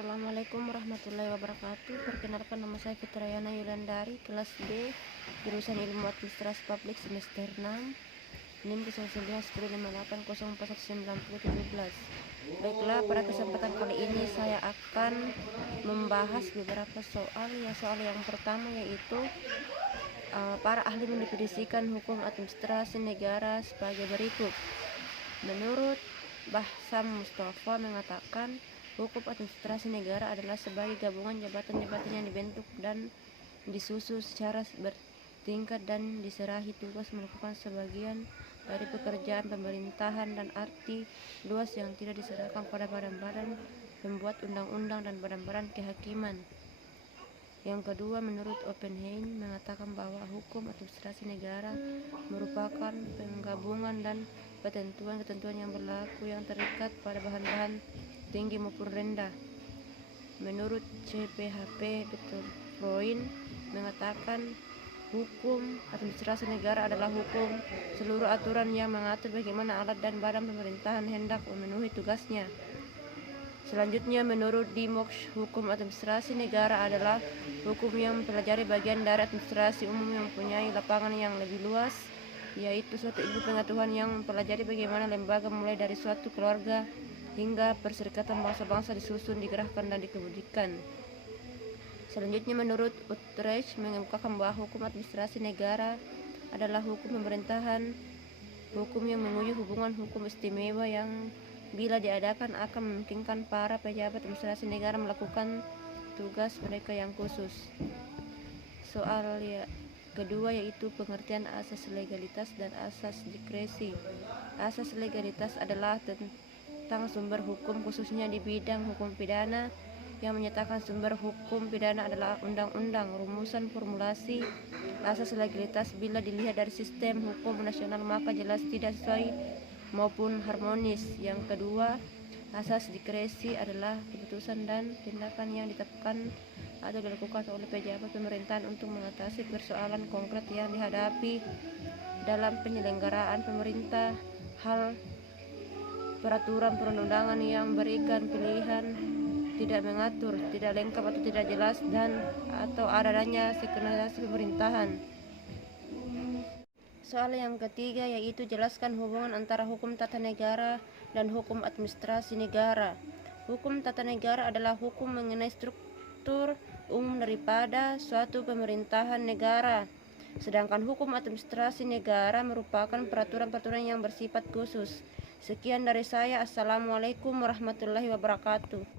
Assalamualaikum warahmatullahi wabarakatuh. Perkenalkan, nama saya Fitrayana Yulandari, kelas B, jurusan Ilmu Administrasi Publik semester 6, NIM 091058041917. Baiklah, pada kesempatan kali ini saya akan membahas beberapa soal. Soal yang pertama yaitu para ahli mendefinisikan hukum administrasi negara sebagai berikut. Menurut Bahsam Mustafa mengatakan, hukum administrasi negara adalah sebagai gabungan jabatan-jabatan yang dibentuk dan disusun secara bertingkat dan diserahi tugas melakukan sebagian dari pekerjaan pemerintahan dan arti luas yang tidak diserahkan pada badan-badan pembuat undang-undang dan badan-badan kehakiman. Yang kedua, menurut Oppenheim mengatakan bahwa hukum administrasi negara merupakan penggabungan dan ketentuan-ketentuan yang berlaku yang terikat pada bahan-bahan tinggi maupun rendah. Menurut CPHP Dr. Freud mengatakan hukum administrasi negara adalah hukum seluruh aturan yang mengatur bagaimana alat dan badan pemerintahan hendak memenuhi tugasnya. Selanjutnya, menurut Dimox, hukum administrasi negara adalah hukum yang mempelajari bagian dari administrasi umum yang mempunyai lapangan yang lebih luas, yaitu suatu ilmu pengetahuan yang mempelajari bagaimana lembaga mulai dari suatu keluarga hingga perserikatan bangsa-bangsa disusun, digerahkan, dan dikemudikan. Selanjutnya, menurut Utrecht mengemukakan bahwa hukum administrasi negara adalah hukum pemerintahan, hukum yang menguji hubungan hukum istimewa yang bila diadakan akan memungkinkan para pejabat administrasi negara melakukan tugas mereka yang khusus. Soal kedua yaitu pengertian asas legalitas dan asas diskresi. Asas legalitas adalah tentang sumber hukum khususnya di bidang hukum pidana yang menyatakan sumber hukum pidana adalah undang-undang. Rumusan formulasi asas legalitas bila dilihat dari sistem hukum nasional maka jelas tidak sesuai maupun harmonis. Yang kedua, asas diskresi adalah keputusan dan tindakan yang ditetapkan atau dilakukan oleh pejabat pemerintahan untuk mengatasi persoalan konkret yang dihadapi dalam penyelenggaraan pemerintah. Hal peraturan perundangan yang berikan pilihan tidak mengatur, tidak lengkap atau tidak jelas dan atau adanya sinkronisasi pemerintahan. Soal yang ketiga yaitu jelaskan hubungan antara hukum tata negara dan hukum administrasi negara. Hukum tata negara adalah hukum mengenai struktur umum daripada suatu pemerintahan negara, sedangkan hukum administrasi negara merupakan peraturan-peraturan yang bersifat khusus. Sekian dari saya. Assalamualaikum warahmatullahi wabarakatuh.